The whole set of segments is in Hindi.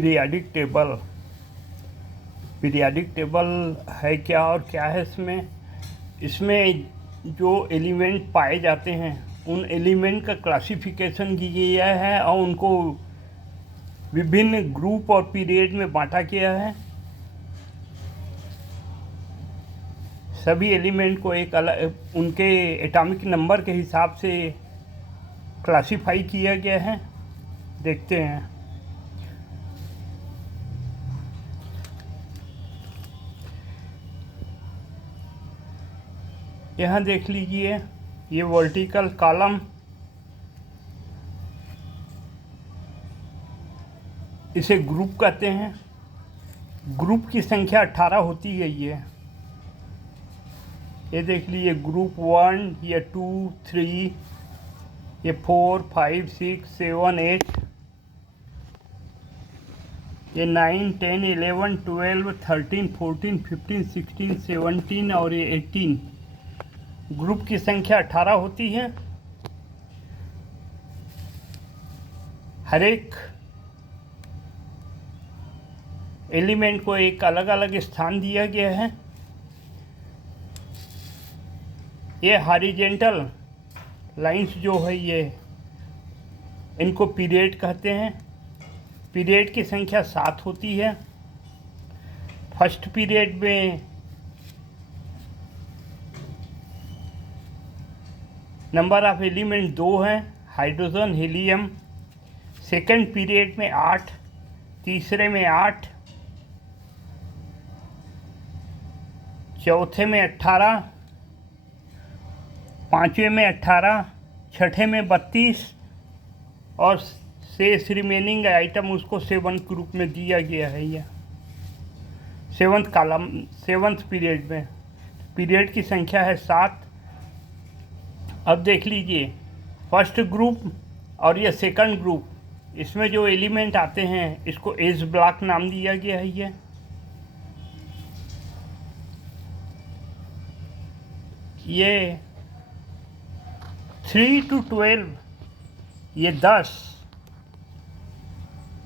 Periodic table. पीरियाडिक टेबल है क्या और क्या है इसमें जो एलिमेंट पाए जाते हैं उन एलिमेंट का क्लासिफिकेशन किया है और उनको विभिन्न ग्रुप और पीरियड में बांटा गया है। सभी एलिमेंट को एक अलग उनके एटॉमिक नंबर के हिसाब से क्लासिफाई किया गया है। देखते हैं। यहाँ देख लीजिए, ये वर्टिकल कॉलम इसे ग्रुप कहते हैं। ग्रुप की संख्या 18 होती है। ये देख लीजिए, ग्रुप 1, ये 2, 3, ये 4, 5, 6, 7, 8, ये 9, 10, 11, 12, 13, 14, 15, 16, 17 और ये 18। ग्रुप की संख्या 18 होती है। हर एक एलिमेंट को एक अलग अलग स्थान दिया गया है। ये हॉरिजॉन्टल लाइंस जो है ये इनको पीरियड कहते हैं। पीरियड की संख्या 7 होती है। फर्स्ट पीरियड में नंबर ऑफ एलिमेंट 2 हैं, हाइड्रोजन, हीलियम। सेकंड पीरियड में 8, तीसरे में 8, चौथे में 18, पाँचवें में 18, छठे में 32 और शेष रिमेनिंग आइटम उसको 7 ग्रुप में दिया गया है। यह 7th कॉलम 7th पीरियड में पीरियड की संख्या है 7। अब देख लीजिए, फर्स्ट ग्रुप और ये सेकंड ग्रुप, इसमें जो एलिमेंट आते हैं इसको एज ब्लॉक नाम दिया गया है। ये 3 to 12, ये 10,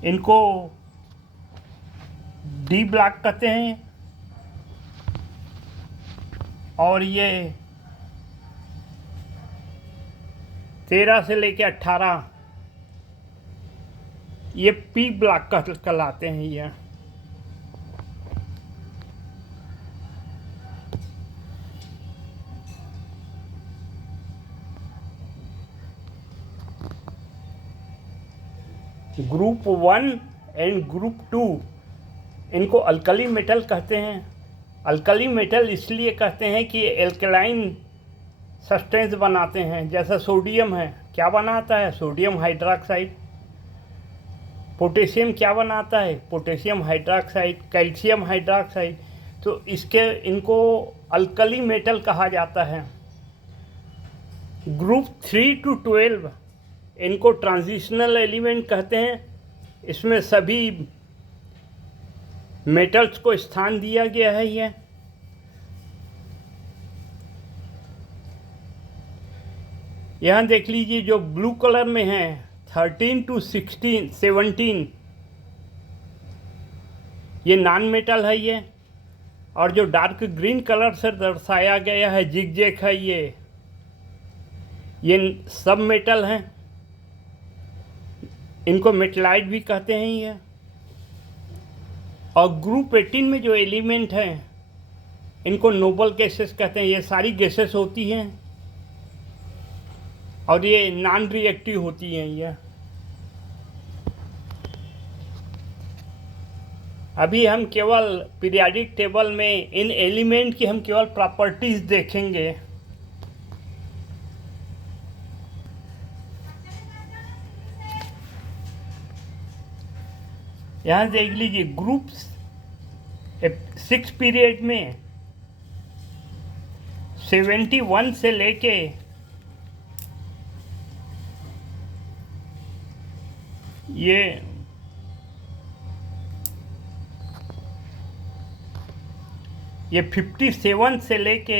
इनको डी ब्लॉक कहते हैं। और ये 13 से लेके 18 ये पी ब्लॉक कहलाते हैं। ये ग्रुप 1 एंड ग्रुप 2 इनको अल्कली मेटल कहते हैं। अल्कली मेटल इसलिए कहते हैं कि एल्कलाइन सब्सटेंस बनाते हैं। जैसा सोडियम है, क्या बनाता है? Sodium hydroxide. पोटेशियम क्या बनाता है? Potassium hydroxide, calcium hydroxide. तो इनको अल्कली मेटल कहा जाता है। ग्रुप 3 to 12 इनको ट्रांजिशनल एलिमेंट कहते हैं। इसमें सभी मेटल्स को स्थान दिया गया है। यहाँ देख लीजिए, जो ब्लू कलर में है 13 to 16, 17 ये नॉन मेटल है। ये और जो डार्क ग्रीन कलर से दर्शाया गया है जिगजैग है, ये सब मेटल हैं। इनको मेटलाइट भी कहते हैं। ये और ग्रुप 18 में जो एलिमेंट हैं इनको नोबल गैसेस कहते हैं। ये सारी गैसेस होती हैं और ये नॉन रिएक्टिव होती हैं। ये अभी हम केवल पीरियाडिक टेबल में इन एलिमेंट की हम केवल प्रॉपर्टीज देखेंगे। यहाँ देख लीजिए, ग्रुप 6 पीरियड में 71 से लेके ये 57 से लेके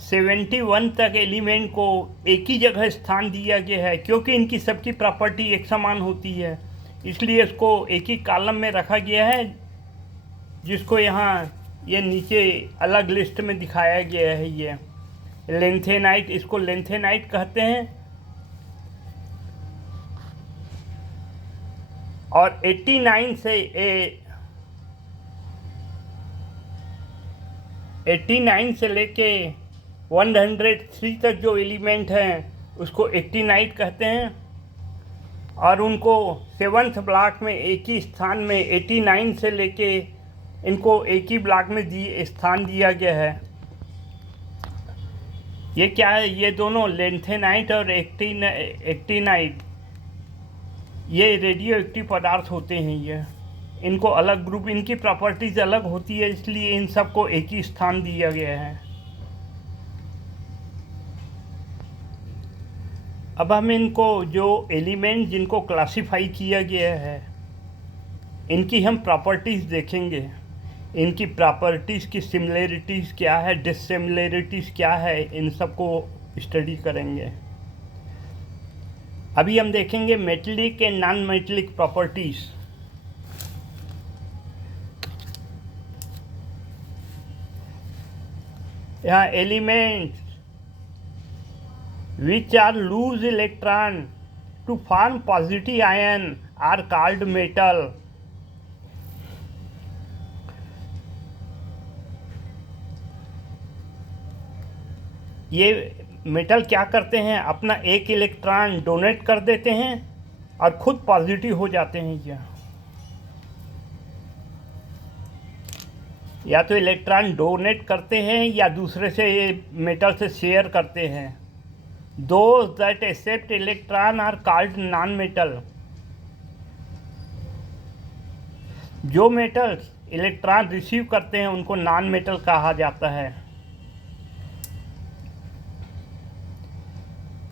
71 तक एलिमेंट को एक ही जगह स्थान दिया गया है, क्योंकि इनकी सबकी प्रॉपर्टी एक समान होती है। इसलिए इसको एक ही कॉलम में रखा गया है, जिसको यहाँ ये नीचे अलग लिस्ट में दिखाया गया है। ये लेंथेनाइट, इसको लेंथेनाइट कहते हैं। और 89 से 89 से लेके 103 तक जो एलिमेंट हैं उसको एक्टिनाइट कहते हैं। और उनको 7th ब्लॉक में एक ही स्थान में 89 से लेके इनको एक ही ब्लॉक में स्थान दिया गया है। ये क्या है? ये दोनों लेंथेनाइट और एक्टिनाइट ये रेडियो एक्टिव पदार्थ होते हैं। ये इनको अलग ग्रुप, इनकी प्रॉपर्टीज अलग होती है, इसलिए इन सबको एक ही स्थान दिया गया है। अब हम इनको जो एलिमेंट जिनको क्लासिफाई किया गया है इनकी हम प्रॉपर्टीज़ देखेंगे। इनकी प्रॉपर्टीज़ की सिमिलरिटीज़ क्या है, डिससिमिलरिटीज़ क्या है, इन सबको स्टडी करेंगे। अभी हम देखेंगे metallic and non metallic properties. यहाँ elements which are loose electron to form positive ion are called metal. ये मेटल क्या करते हैं? अपना एक इलेक्ट्रॉन डोनेट कर देते हैं और खुद पॉजिटिव हो जाते हैं। या तो इलेक्ट्रॉन डोनेट करते हैं या दूसरे से ये मेटल से शेयर करते हैं। Those that accept electron are called non-metal. जो मेटल्स इलेक्ट्रॉन रिसीव करते हैं उनको नॉन मेटल कहा जाता है।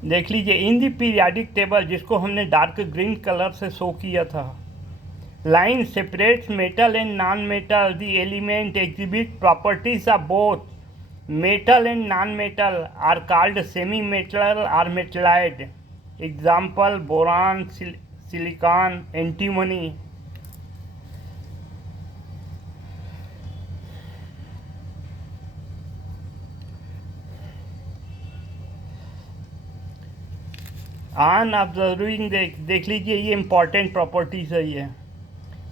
देख लीजिए इन द पीरियाडिक टेबल, जिसको हमने डार्क ग्रीन कलर से शो किया था, line separates metal and non metal. The element exhibit properties of both metal and non-metal are called semi-metal or metalloid. Example: boron, silicon, antimony. On observing, देख लीजिए ये important properties है ये।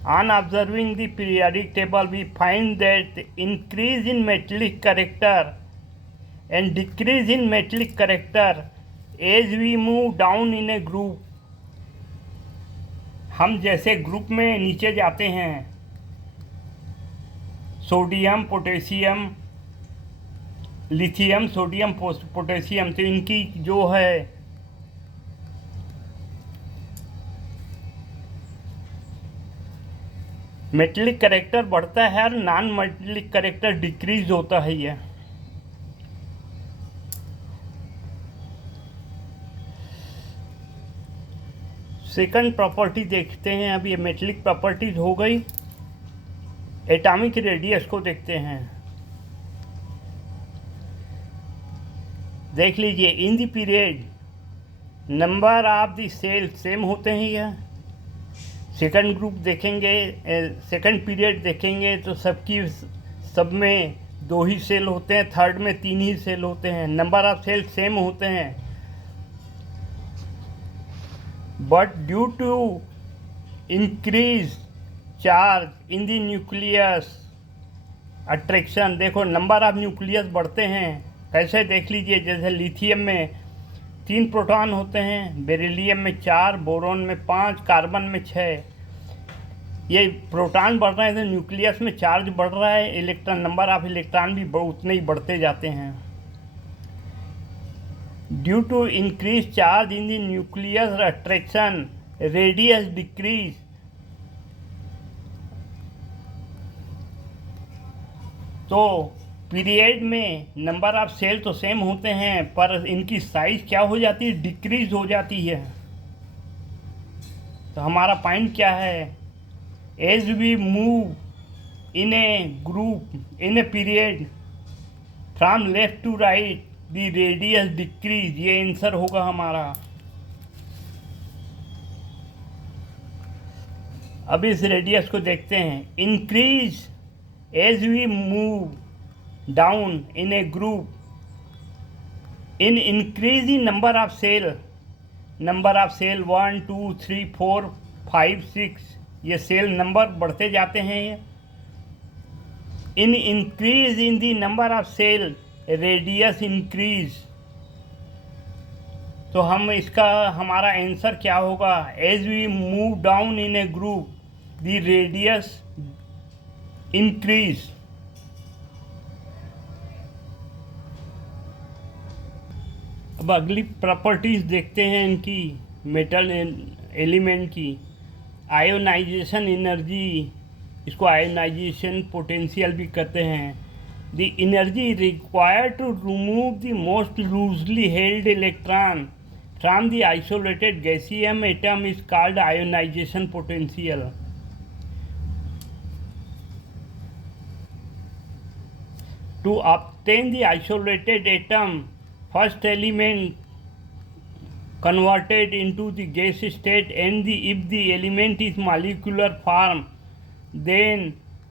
On observing the periodic table, we find that increase in metallic character and decrease in metallic character as we move down in a group. हम जैसे ग्रुप में नीचे जाते हैं, sodium, potassium, lithium, sodium, potassium, तो इनकी जो है मेटलिक करेक्टर बढ़ता है और नॉन मेटलिक करेक्टर डिक्रीज होता है। ये सेकंड प्रॉपर्टी देखते हैं। अब ये मेटलिक प्रॉपर्टीज हो गई। एटॉमिक रेडियस को देखते हैं। देख लीजिए in the period number of the shell same होते हैं। यह सेकंड ग्रुप देखेंगे, सेकंड पीरियड देखेंगे तो सब में 2 ही सेल होते हैं, थर्ड में 3 ही सेल होते हैं। नंबर ऑफ सेल सेम होते हैं, but due to increase charge in the nucleus attraction, देखो नंबर ऑफ न्यूक्लियस बढ़ते हैं। कैसे? देख लीजिए जैसे लिथियम में 3 प्रोटॉन होते हैं, बेरिलियम में 4, बोरोन में 5, कार्बन में 6। ये प्रोटॉन बढ़ रहे हैं तो न्यूक्लियस में चार्ज बढ़ रहा है, इलेक्ट्रॉन, नंबर ऑफ इलेक्ट्रॉन भी उतने ही बढ़ते जाते हैं। Due to increase charge in the nucleus attraction radius decrease. तो पीरियड में नंबर ऑफ सेल तो सेम होते हैं पर इनकी साइज क्या हो जाती है? डिक्रीज हो जाती है। तो हमारा पॉइंट क्या है? As we move in a group in a period from left to right the radius decrease. ये आंसर होगा हमारा। अब इस रेडियस को देखते हैं। Increase as we move down in a group in increasing number of shell 1 2 3 4 5 6, ये सेल नंबर बढ़ते जाते हैं। ये इन increase in the number of shell radius increase. तो हमारा आंसर क्या होगा? As we move down in a group the radius increase. अब अगली प्रॉपर्टीज देखते हैं इनकी, मेटल एलिमेंट की। आयोनाइजेशन एनर्जी, इसको आयोनाइजेशन पोटेंशियल भी कहते हैं। The energy required to remove the most loosely held electron from the isolated gaseous atom is called ionization potential. To obtain the isolated atom, first element converted into the gas state, and if the element is molecular form, then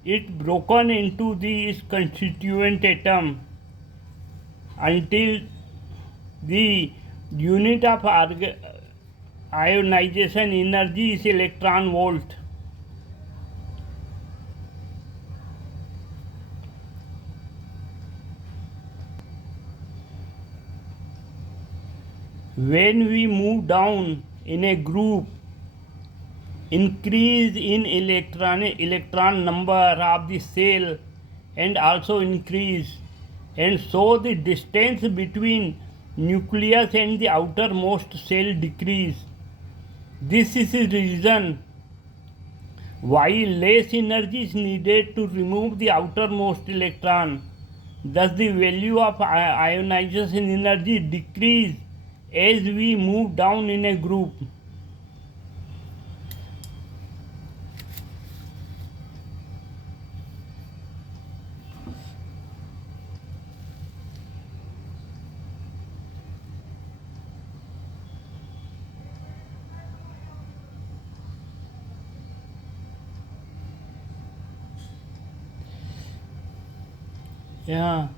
it broken into the its constituent atom until the unit of ionization energy is electron volt. When we move down in a group, increase in electron number of the cell and also increase, and so the distance between nucleus and the outermost cell decrease. This is the reason why less energy is needed to remove the outermost electron. Thus the value of ionization energy decrease as we move down in a group. Yeah,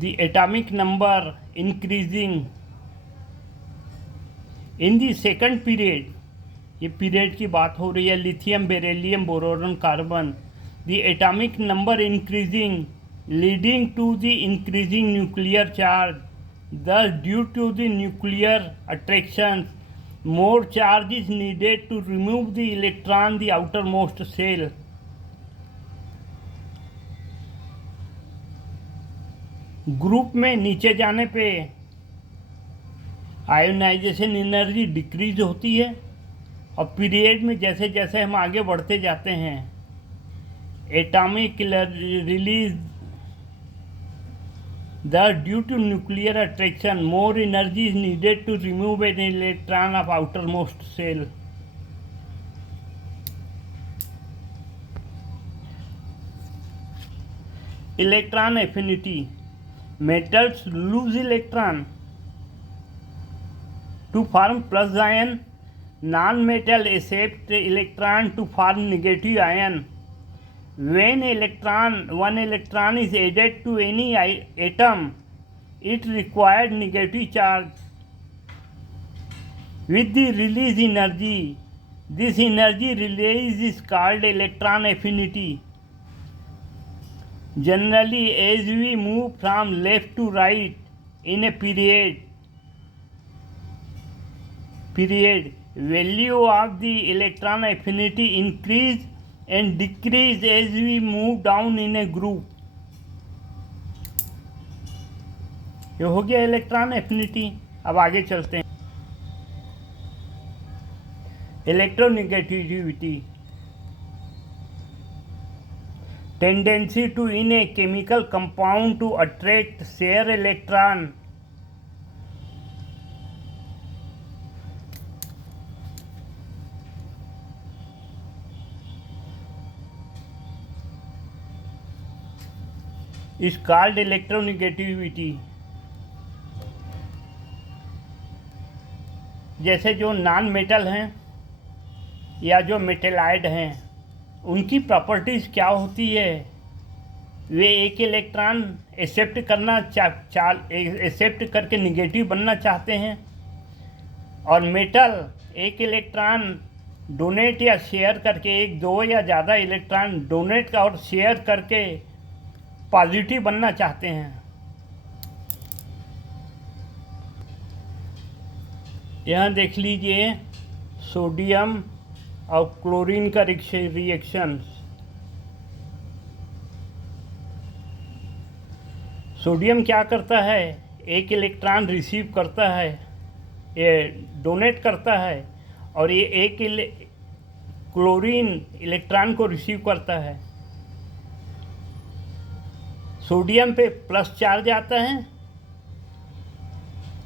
the atomic number increasing in the second period, ये पीरियड की बात हो रही है, lithium beryllium boron carbon, the atomic number increasing leading to the increasing nuclear charge, thus due to the nuclear attraction more charge is needed to remove the electron the outermost cell. Group में नीचे जाने पे आयोनाइजेशन एनर्जी डिक्रीज होती है, और पीरियड में जैसे जैसे हम आगे बढ़ते जाते हैं atomic release thus due to nuclear attraction more energy is needed to remove an electron of outermost cell. Electron affinity, metals lose electron to form plus ion, non-metal accept electron to form negative ion. When one electron is added to any atom, it required negative charge with the release energy. This energy release is called electron affinity. Generally, as we move from left to right in a period, value of the electron affinity increase and decrease as we move down in a group. ये हो गया इलेक्ट्रॉन एफिनिटी। अब आगे चलते हैं। Electronegativity, tendency to in a chemical compound to attract share electron, is called electronegativity. जैसे जो नॉन मेटल हैं या जो मेटेलाइड हैं उनकी प्रॉपर्टीज़ क्या होती है, वे एक इलेक्ट्रॉन एक्सेप्ट करना एक्सेप्ट करके निगेटिव बनना चाहते हैं, और मेटल एक इलेक्ट्रॉन डोनेट या शेयर करके, एक दो या ज़्यादा इलेक्ट्रॉन डोनेट और शेयर करके पॉजिटिव बनना चाहते हैं। यहाँ देख लीजिए सोडियम और क्लोरीन का रिएक्शन। सोडियम क्या करता है, एक इलेक्ट्रॉन रिसीव करता है, ये डोनेट करता है, और ये एक क्लोरीन इलेक्ट्रॉन को रिसीव करता है। सोडियम पे प्लस चार्ज आता है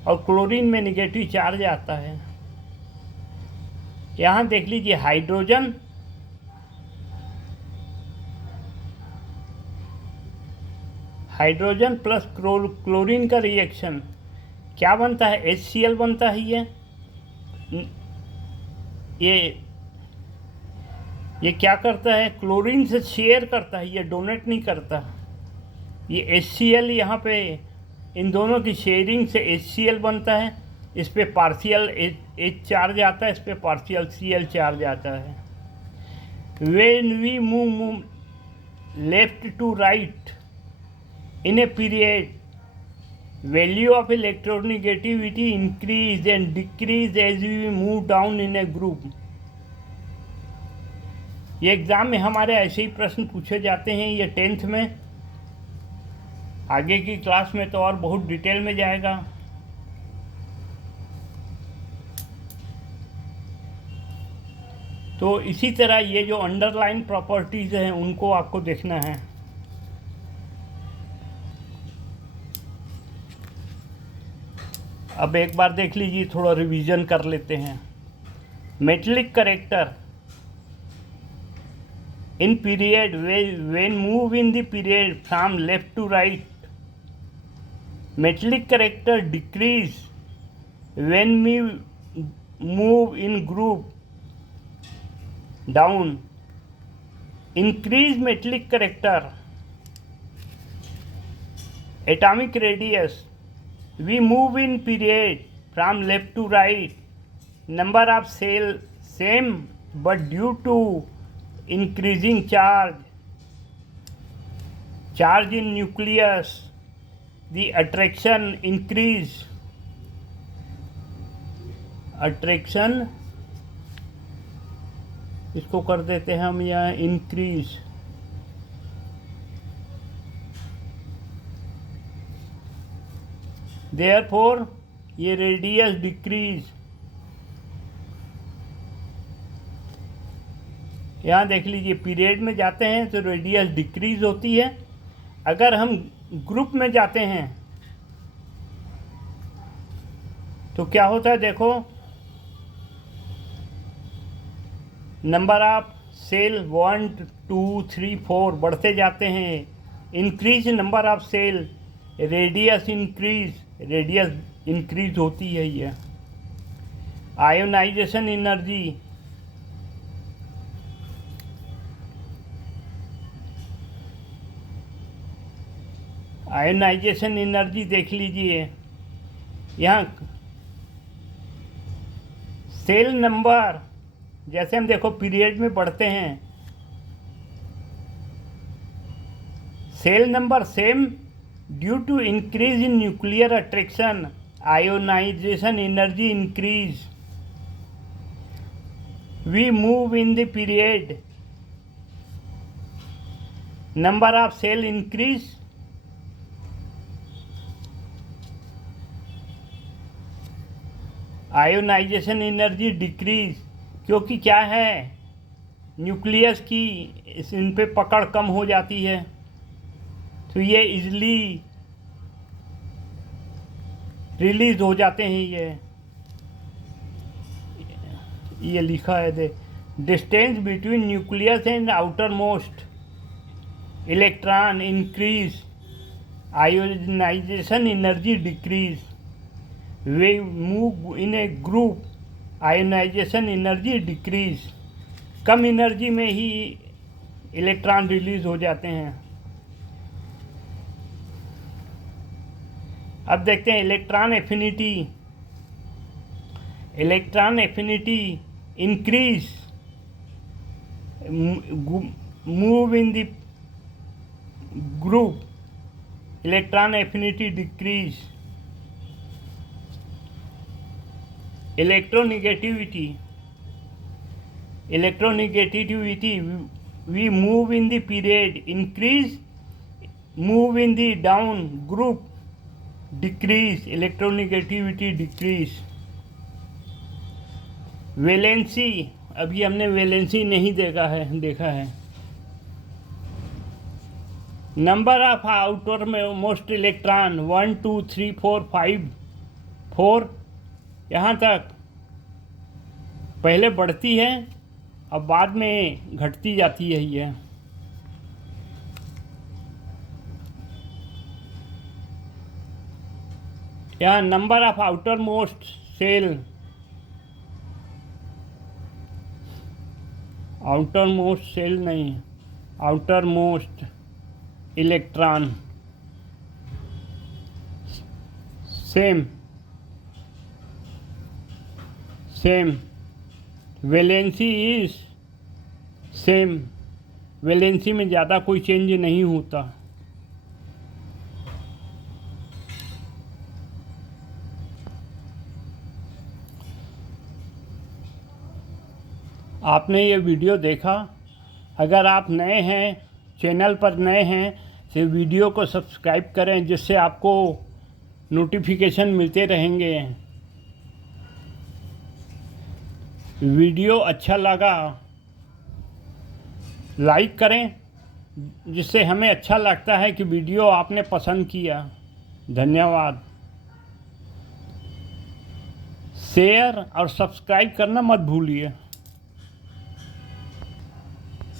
और क्लोरीन में निगेटिव चार्ज आता है। यहाँ देख लीजिए हाइड्रोजन प्लस क्लोरीन का रिएक्शन क्या बनता है, HCl बनता है। ये क्या करता है, क्लोरीन से शेयर करता है, ये डोनेट नहीं करता। ये HCl यहाँ पे इन दोनों की शेयरिंग से HCl बनता है। इस पे पार्शियल H चार्ज आता है, इस पे पार्शियल Cl चार्ज आता है। When we move left to right in a period, value of electronegativity increase and decrease as we move down in a group। ये एग्ज़ाम में हमारे ऐसे ही प्रश्न पूछे जाते हैं, ये 10th में। आगे की क्लास में तो और बहुत डिटेल में जाएगा। तो इसी तरह ये जो अंडरलाइन प्रॉपर्टीज़ हैं उनको आपको देखना है। अब एक बार देख लीजिए, थोड़ा रिवीजन कर लेते हैं। Metallic character in period when move in the period from left to right, metallic character decrease when we move in group down, increase metallic character, atomic radius, we move in period from left to right, number of cell same but due to increasing charge in nucleus, the attraction increase, attraction इसको कर देते हैं हम यहाँ इंक्रीज, देयरफॉर ये रेडियस डिक्रीज। यहाँ देख लीजिए पीरियड में जाते हैं तो रेडियस डिक्रीज होती है। अगर हम ग्रुप में जाते हैं तो क्या होता है, देखो नंबर ऑफ सेल 1 2 3 4 बढ़ते जाते हैं। Increase number of shell, radius increase होती है। ये आयोनाइजेशन एनर्जी, आयोनाइजेशन एनर्जी देख लीजिए। यहाँ सेल नंबर जैसे हम देखो पीरियड में बढ़ते हैं, shell number same due to increase in nuclear attraction, ionisation energy increase, we move in the period, number of shell increase, ionisation energy decrease. क्योंकि क्या है, न्यूक्लियस की इन पे पकड़ कम हो जाती है, तो ये इजली रिलीज हो जाते हैं। ये लिखा है the distance between nucleus and outermost electron increase, ionisation energy decrease, we move in a group, ionization energy decrease. कम एनर्जी में ही इलेक्ट्रॉन रिलीज हो जाते हैं। अब देखते हैं electron affinity. Electron affinity increase, move in the group, electron affinity decrease. Electronegativity, electronegativity, we move in the period increase, move in the down group decrease, electronegativity decrease। Valency, अभी हमने वैलेंसी नहीं देखा है। Number of outermost electron 1 2 3 4 5 4 यहाँ तक पहले बढ़ती है, अब बाद में घटती जाती है ये। यहाँ number of outermost shell, outermost shell नहीं, outermost electron same valency is same, valency में ज़्यादा कोई चेंज नहीं होता। आपने ये वीडियो देखा, अगर आप नए हैं, चैनल पर नए हैं तो वीडियो को सब्सक्राइब करें, जिससे आपको नोटिफिकेशन मिलते रहेंगे। वीडियो अच्छा लगा लाइक करें, जिससे हमें अच्छा लगता है कि वीडियो आपने पसंद किया। धन्यवाद। शेयर और सब्सक्राइब करना मत भूलिए।